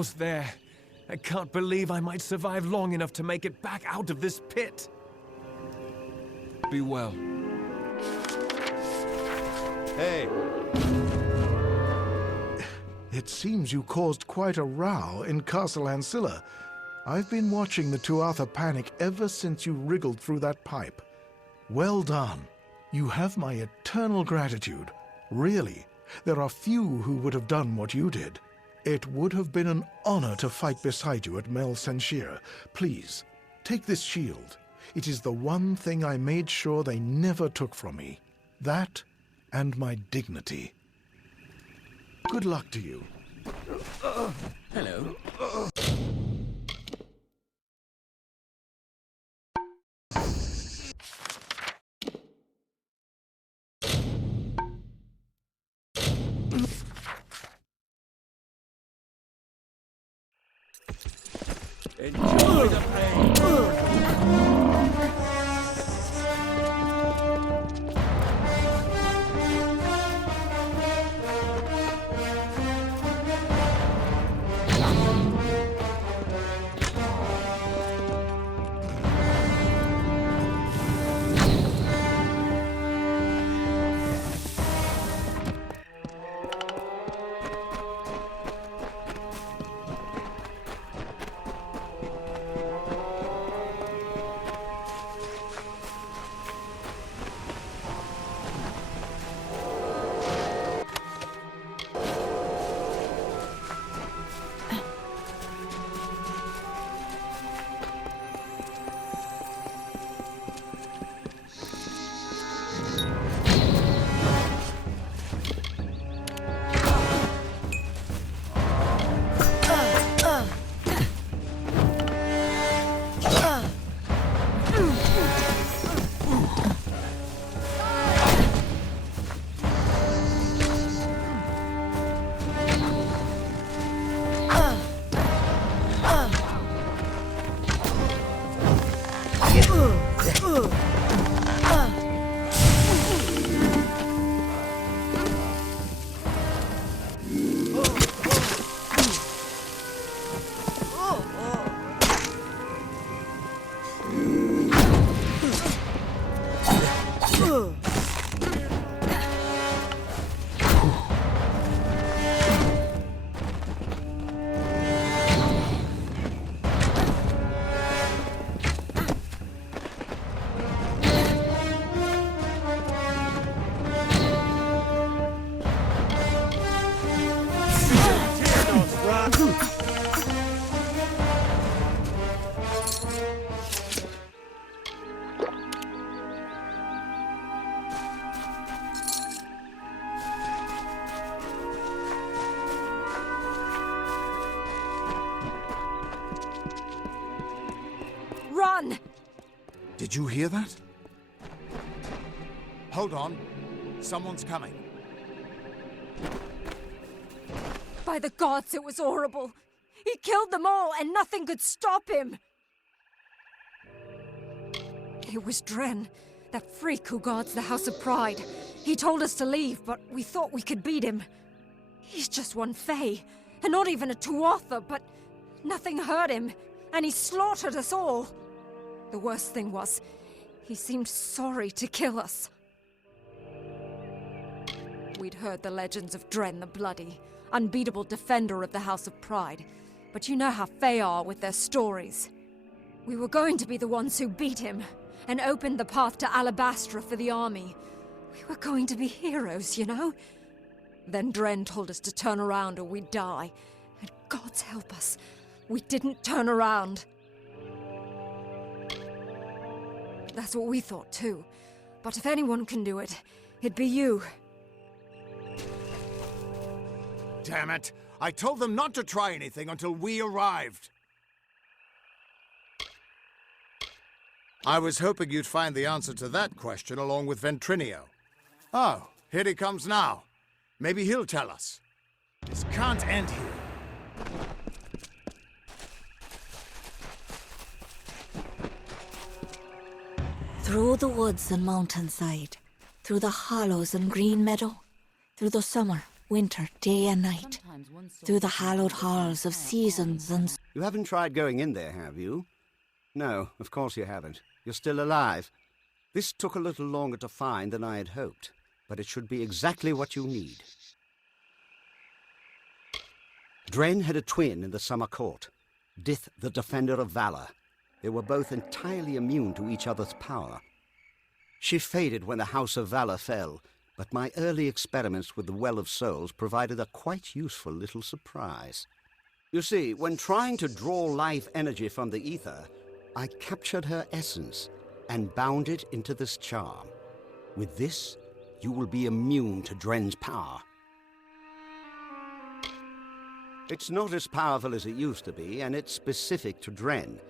almost there. I can't believe I might survive long enough to make it back out of this pit. Be well. Hey. It seems you caused quite a row in Castle Ancilla. I've been watching the Tuatha panic ever since you wriggled through that pipe. Well done. You have my eternal gratitude. Really, there are few who would have done what you did. It would have been an honor to fight beside you at Mel Senshir. Please, take this shield. It is the one thing I made sure they never took from me. That and my dignity. Good luck to you. Hello. Enjoy the pain. Run! Did you hear that? Hold on. Someone's coming. By the gods, it was horrible. He killed them all, and nothing could stop him. It was Dren, that freak who guards the House of Pride. He told us to leave, but we thought we could beat him. He's just one Fae, and not even a Tuatha, but nothing hurt him, and he slaughtered us all. The worst thing was, he seemed sorry to kill us. We'd heard the legends of Dren the Bloody, unbeatable defender of the House of Pride, but you know how Fae are with their stories. We were going to be the ones who beat him, and opened the path to Alabastra for the army. We were going to be heroes, you know? Then Dren told us to turn around or we'd die. And gods help us, we didn't turn around. That's what we thought too. But if anyone can do it, it'd be you. Damn it! I told them not to try anything until we arrived. I was hoping you'd find the answer to that question along with Ventrinio. Oh, here he comes now. Maybe he'll tell us. This can't end here. Through the woods and mountainside, through the hollows and green meadow, through the summer, winter, day and night, through the hallowed halls of seasons and... You haven't tried going in there, have you? No, of course you haven't. You're still alive. This took a little longer to find than I had hoped, but it should be exactly what you need. Dren had a twin in the Summer Court, Dith the Defender of Valor. They were both entirely immune to each other's power. She faded when the House of Valor fell, but my early experiments with the Well of Souls provided a quite useful little surprise. You see, when trying to draw life energy from the ether, I captured her essence and bound it into this charm. With this, you will be immune to Dren's power. It's not as powerful as it used to be, and it's specific to Dren.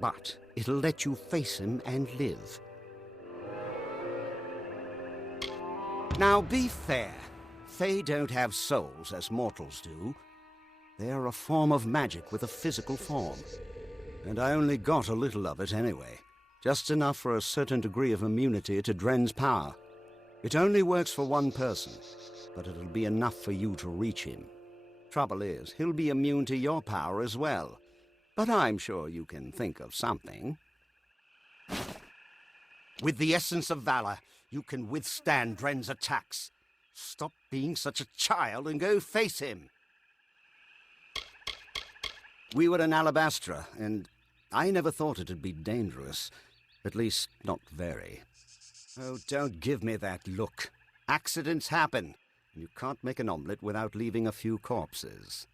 But it'll let you face him and live. Now be fair. Fae don't have souls as mortals do. They're a form of magic with a physical form. And I only got a little of it anyway. Just enough for a certain degree of immunity to Dren's power. It only works for one person, but it'll be enough for you to reach him. Trouble is, he'll be immune to your power as well. But I'm sure you can think of something. With the Essence of Valor, you can withstand Dren's attacks. Stop being such a child and go face him. We were in Alabastra, and I never thought it'd be dangerous. At least, not very. Oh, don't give me that look. Accidents happen, and you can't make an omelette without leaving a few corpses.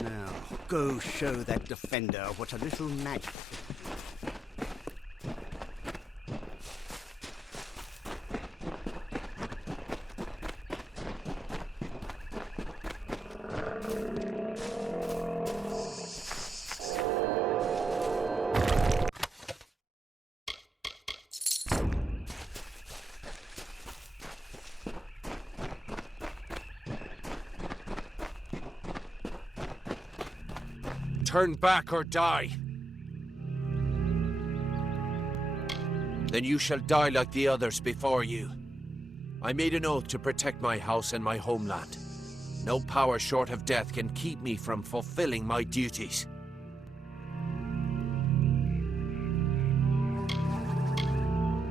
Now, go show that defender what a little magic... Turn back or die. Then you shall die like the others before you. I made an oath to protect my house and my homeland. No power short of death can keep me from fulfilling my duties.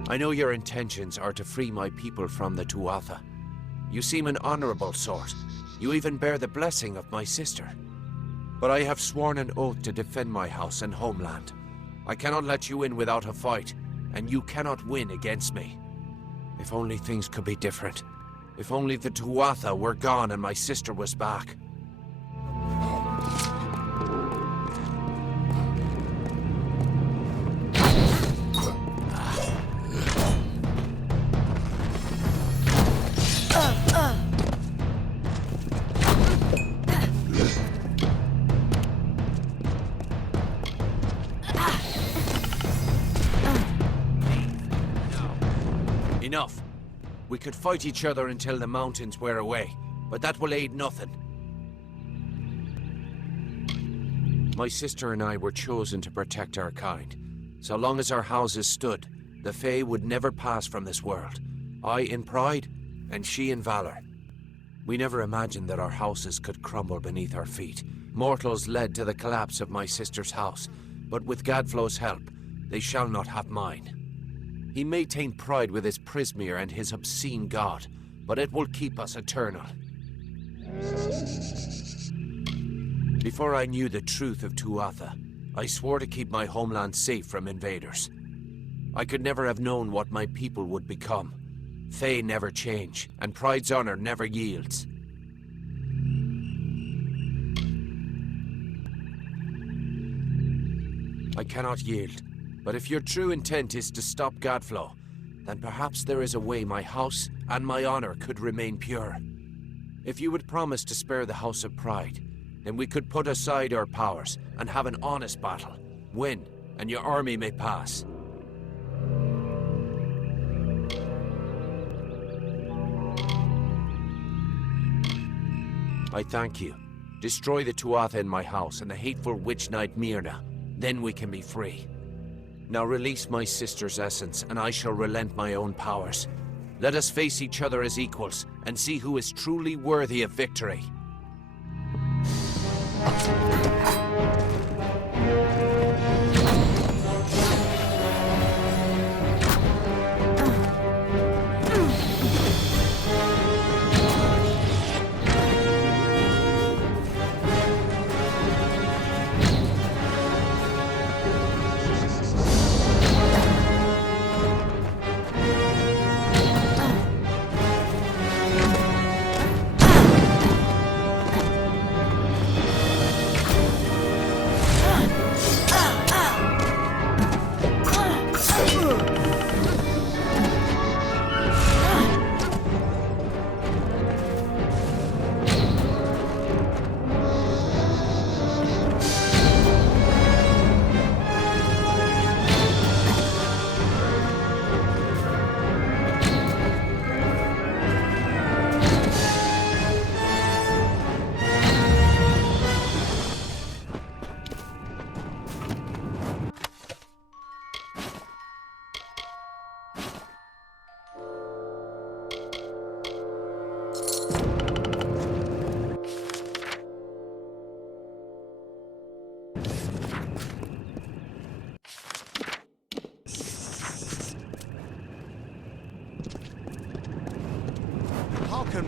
I know your intentions are to free my people from the Tuatha. You seem an honorable sort. You even bear the blessing of my sister. But I have sworn an oath to defend my house and homeland. I cannot let you in without a fight, and you cannot win against me. If only things could be different. If only the Tuatha were gone and my sister was back. Enough. We could fight each other until the mountains wear away, but that will aid nothing. My sister and I were chosen to protect our kind. So long as our houses stood, the Fae would never pass from this world. I in pride, and she in valor. We never imagined that our houses could crumble beneath our feet. Mortals led to the collapse of my sister's house, but with Gadflow's help, they shall not have mine. He may taint pride with his Prismere and his obscene god, but it will keep us eternal. Before I knew the truth of Tuatha, I swore to keep my homeland safe from invaders. I could never have known what my people would become. Fae never change, and pride's honor never yields. I cannot yield. But if your true intent is to stop Gadflow, then perhaps there is a way my house and my honor could remain pure. If you would promise to spare the House of Pride, then we could put aside our powers and have an honest battle. Win, and your army may pass. I thank you. Destroy the Tuatha in my house and the hateful witch knight Myrna. Then we can be free. Now release my sister's essence, and I shall relent my own powers. Let us face each other as equals, and see who is truly worthy of victory.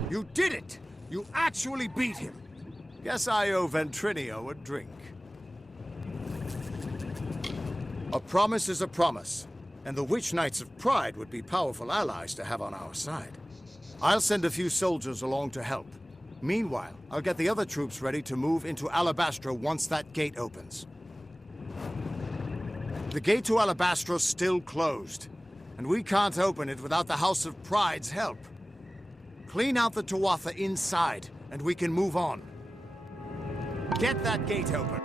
You did it! You actually beat him! Guess I owe Ventrinio a drink. A promise is a promise, and the Witch Knights of Pride would be powerful allies to have on our side. I'll send a few soldiers along to help. Meanwhile, I'll get the other troops ready to move into Alabastra once that gate opens. The gate to Alabastra's still closed, and we can't open it without the House of Pride's help. Clean out the Tuatha inside, and we can move on. Get that gate open.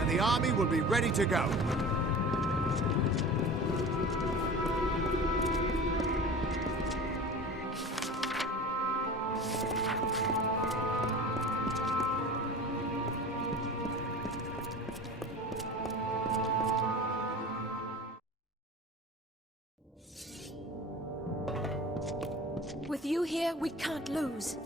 And the army will be ready to go. With you here, we can't lose.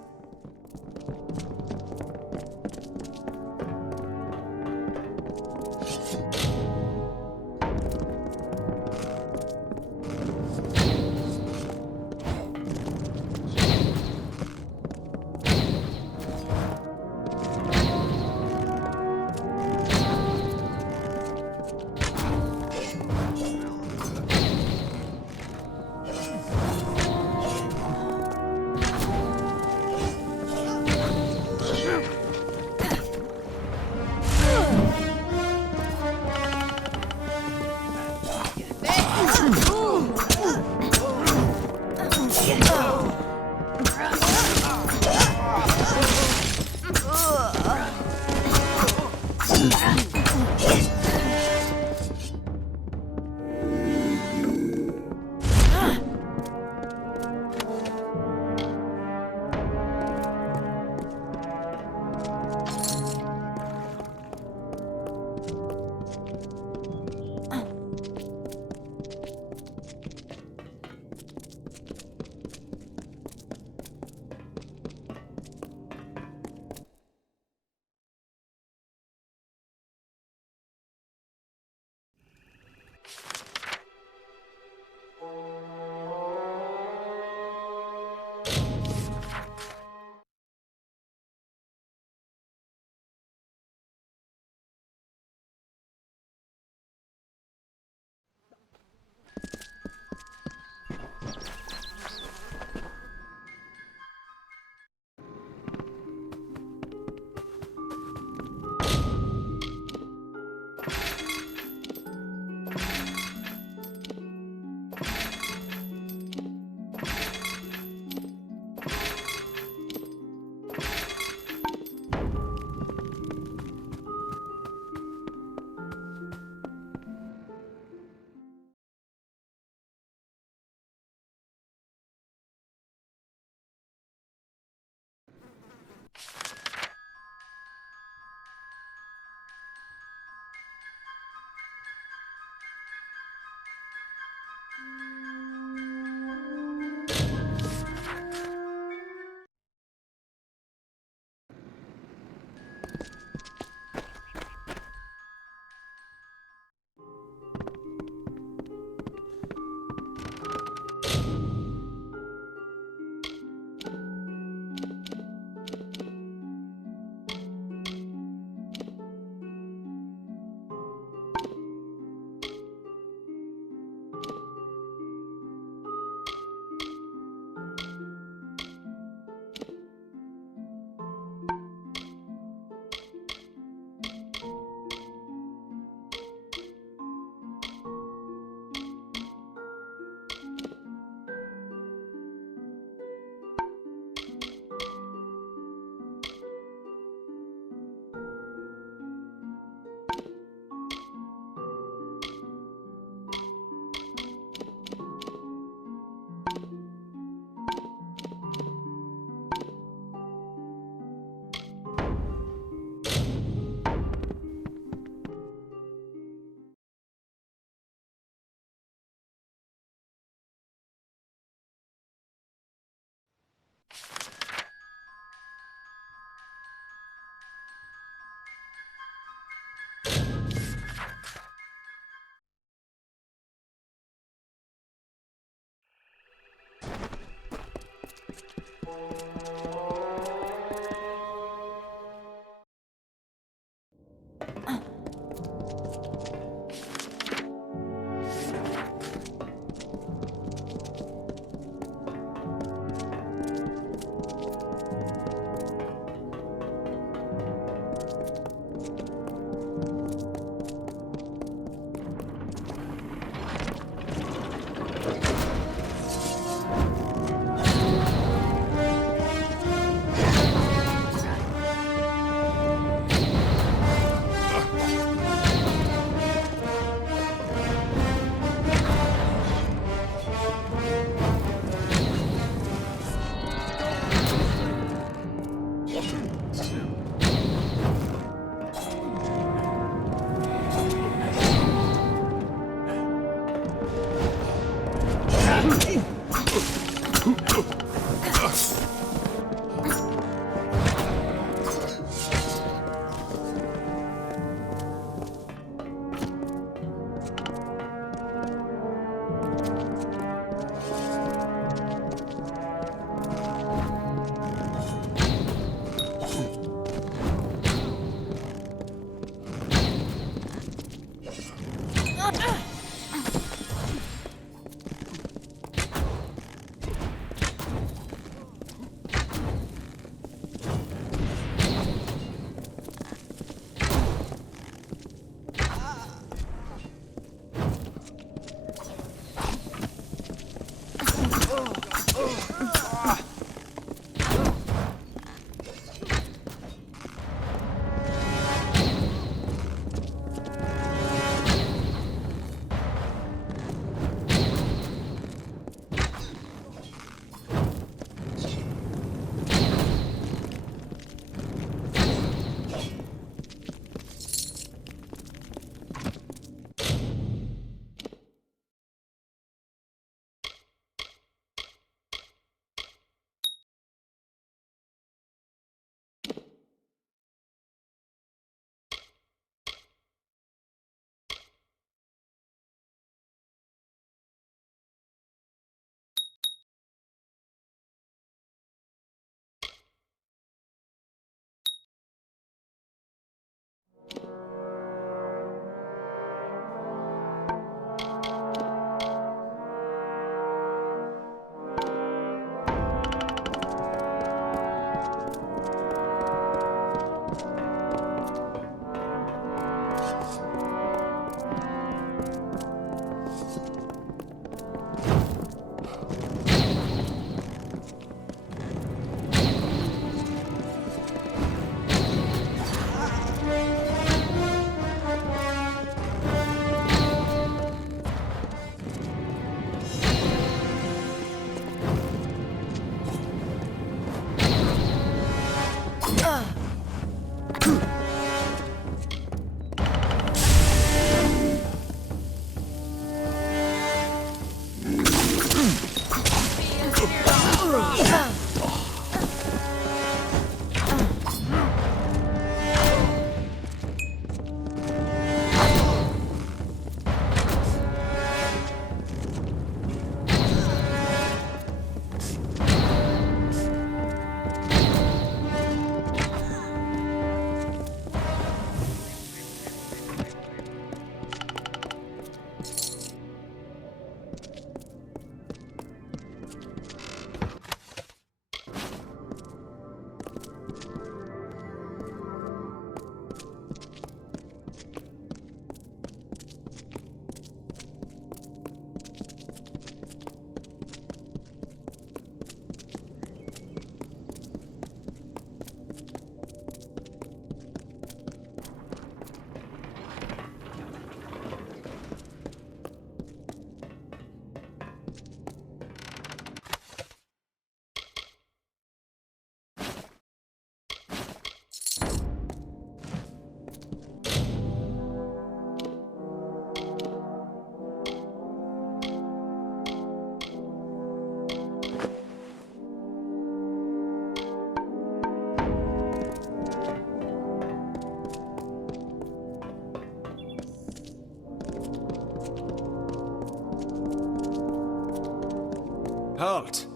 Halt!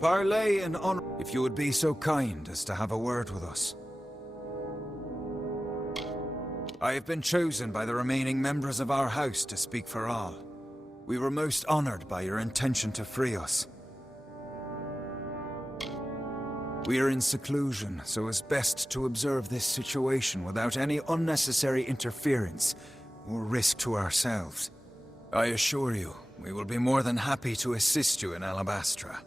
Parley in honor. If you would be so kind as to have a word with us. I have been chosen by the remaining members of our house to speak for all. We were most honored by your intention to free us. We are in seclusion, so it's best to observe this situation without any unnecessary interference or risk to ourselves. I assure you, we will be more than happy to assist you in Alabastra.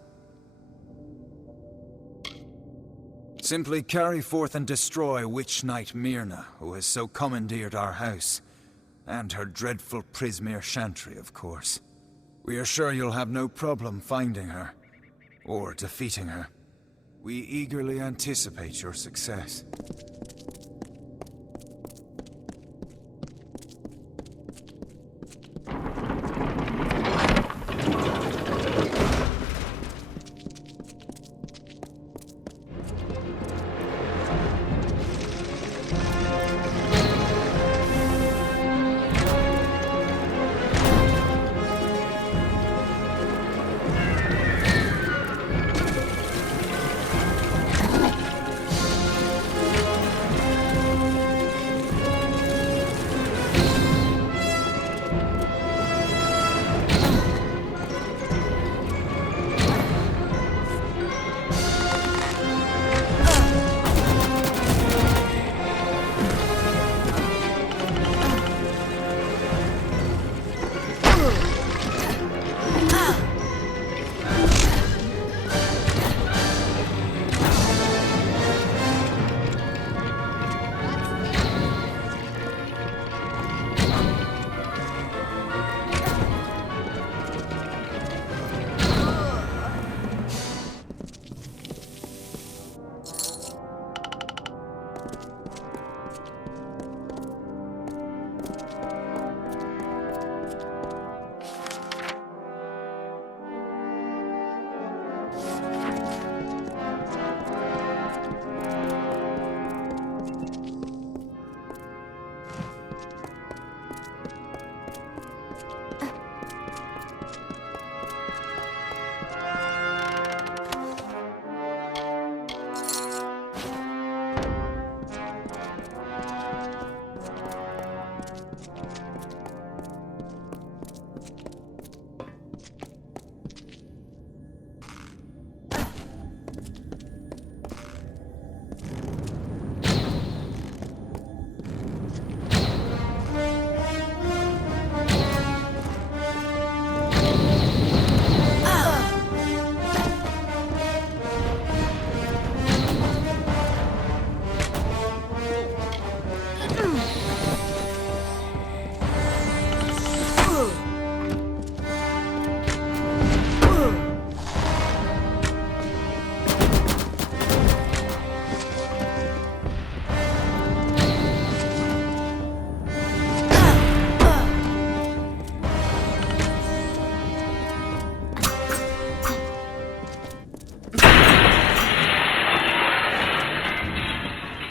Simply carry forth and destroy Witch Knight Myrna, who has so commandeered our house, and her dreadful Prismere Chantry, of course. We are sure you'll have no problem finding her, or defeating her. We eagerly anticipate your success.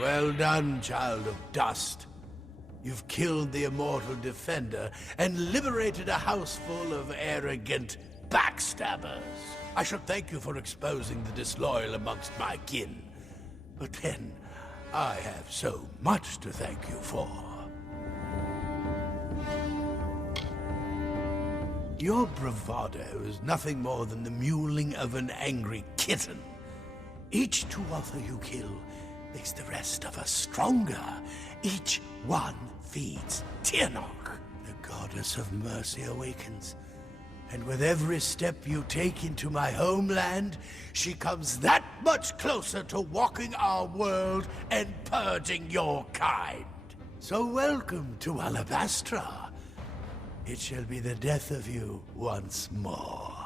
Well done, child of dust. You've killed the immortal defender and liberated a house full of arrogant backstabbers. I should thank you for exposing the disloyal amongst my kin. But then, I have so much to thank you for. Your bravado is nothing more than the mewling of an angry kitten. Each Tuatha you kill makes the rest of us stronger. Each one feeds Tirnoch. The goddess of mercy awakens. And with every step you take into my homeland, she comes that much closer to walking our world and purging your kind. So welcome to Alabastra. It shall be the death of you once more.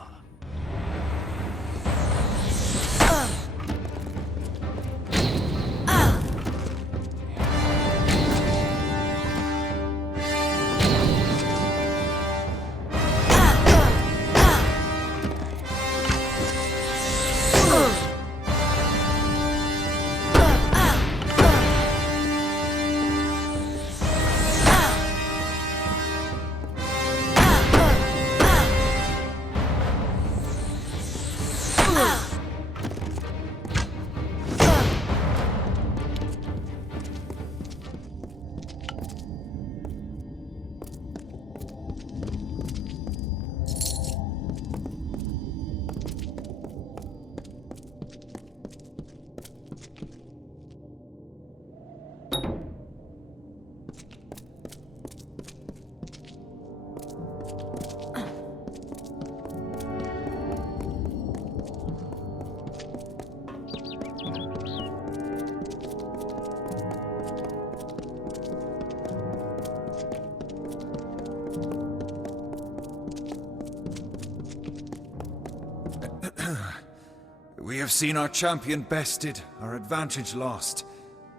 have seen our champion bested, our advantage lost,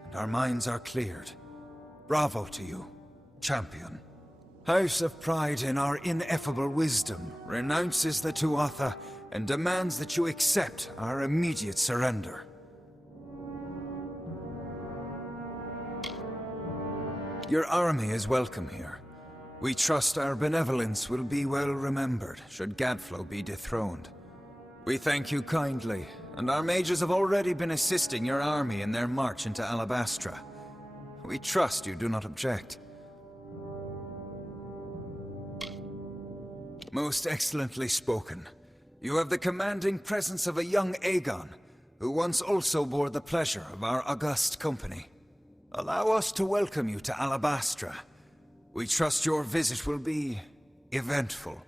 and our minds are cleared. Bravo to you, champion. House of Pride, in our ineffable wisdom, renounces the Tuatha and demands that you accept our immediate surrender. Your army is welcome here. We trust our benevolence will be well remembered should Gadflow be dethroned. We thank you kindly, and our mages have already been assisting your army in their march into Alabastra. We trust you do not object. Most excellently spoken. You have the commanding presence of a young Aegon, who once also bore the pleasure of our august company. Allow us to welcome you to Alabastra. We trust your visit will be eventful.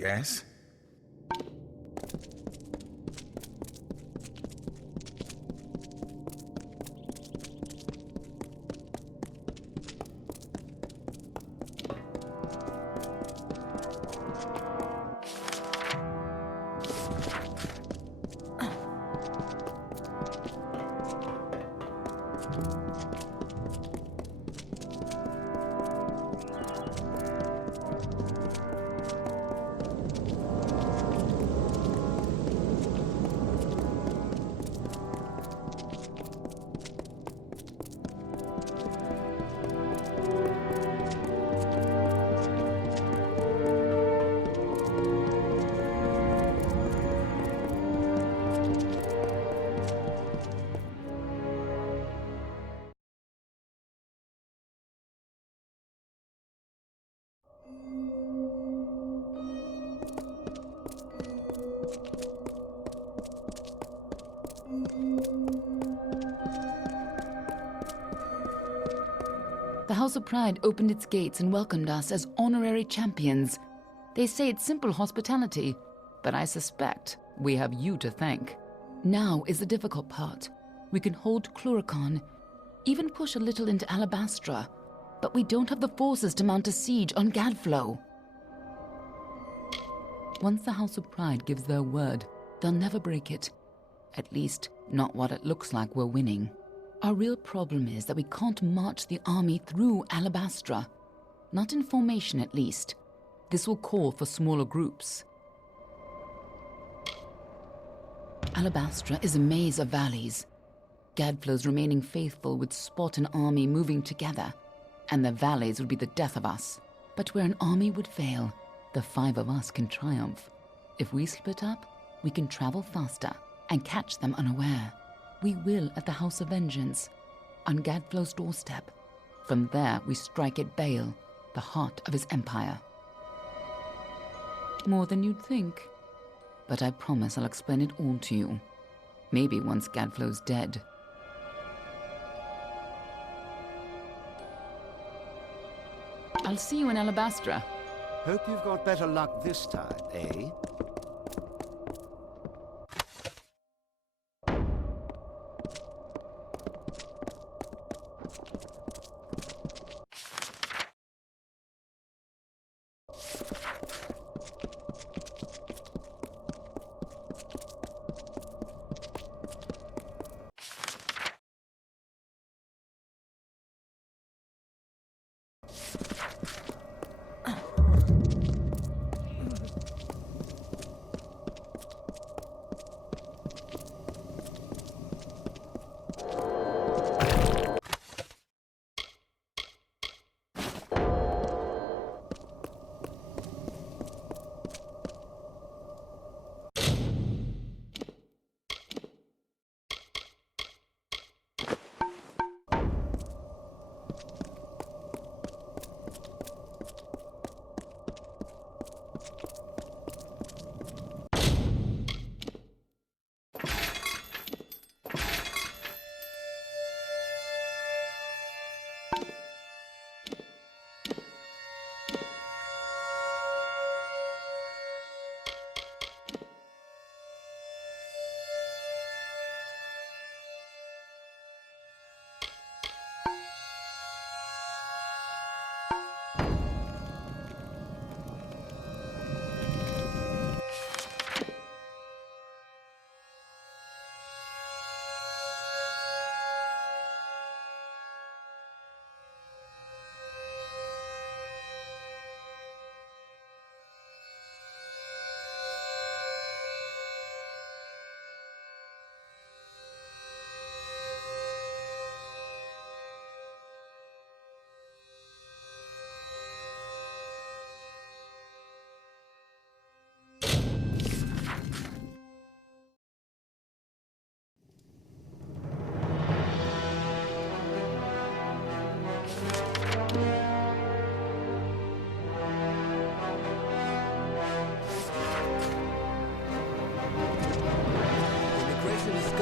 Yes? The House of Pride opened its gates and welcomed us as honorary champions. They say it's simple hospitality, but I suspect we have you to thank. Now is the difficult part. We can hold Cluricon, even push a little into Alabastra, but we don't have the forces to mount a siege on Gadflow. Once the House of Pride gives their word, they'll never break it. At least, not while it looks like we're winning. Our real problem is that we can't march the army through Alabastra. Not in formation, at least. This will call for smaller groups. Alabastra is a maze of valleys. Gadflow's remaining faithful would spot an army moving together, and the valleys would be the death of us. But where an army would fail, the 5 of us can triumph. If we split up, we can travel faster and catch them unaware. We will at the House of Vengeance, on Gadflow's doorstep. From there, we strike at Bale, the heart of his empire. More than you'd think. But I promise I'll explain it all to you. Maybe once Gadflow's dead. I'll see you in Alabastra. Hope you've got better luck this time, eh?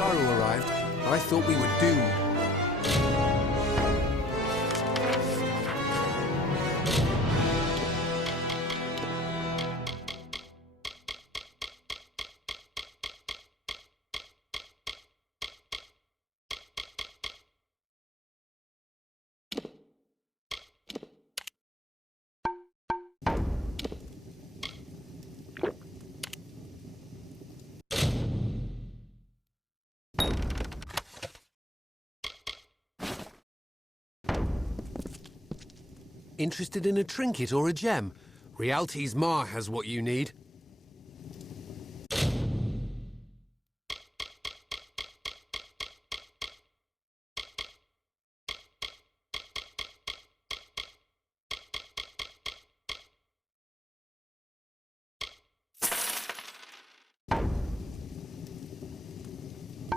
Niskaru arrived, I thought we were doomed. Interested in a trinket or a gem? Rialti's Ma has what you need.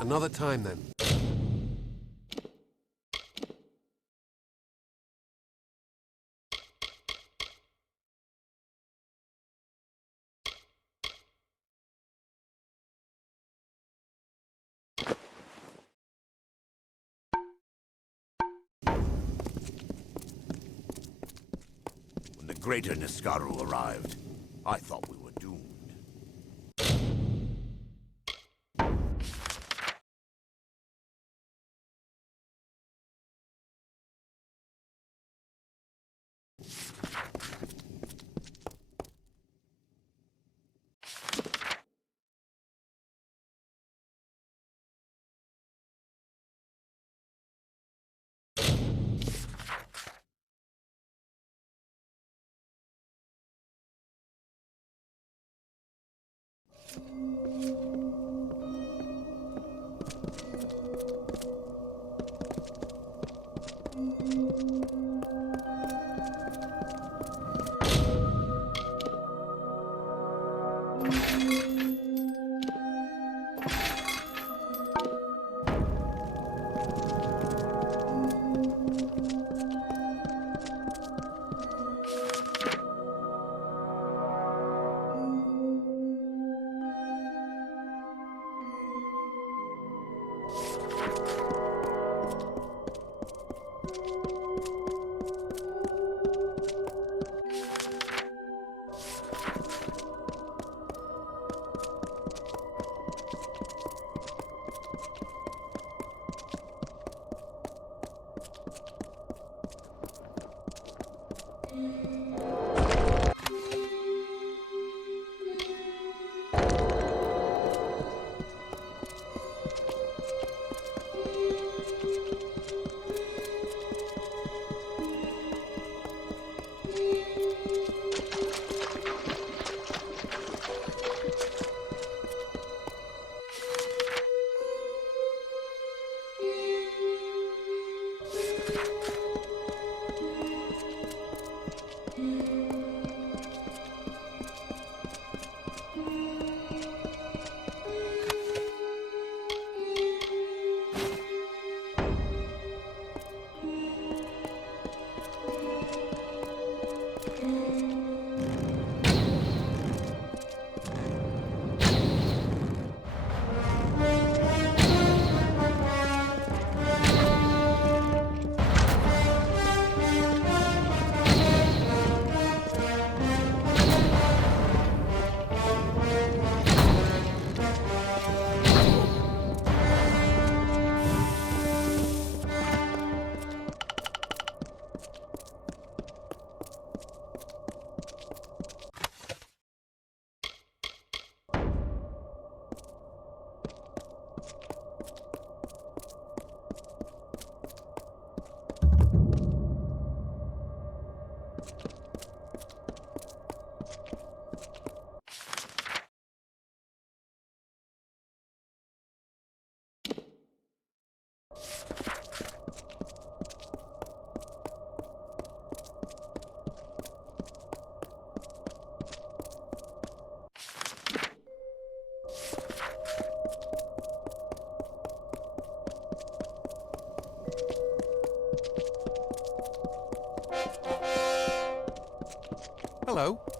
Another time then. When the greater Niskaru arrived, I thought we were doomed. Hello.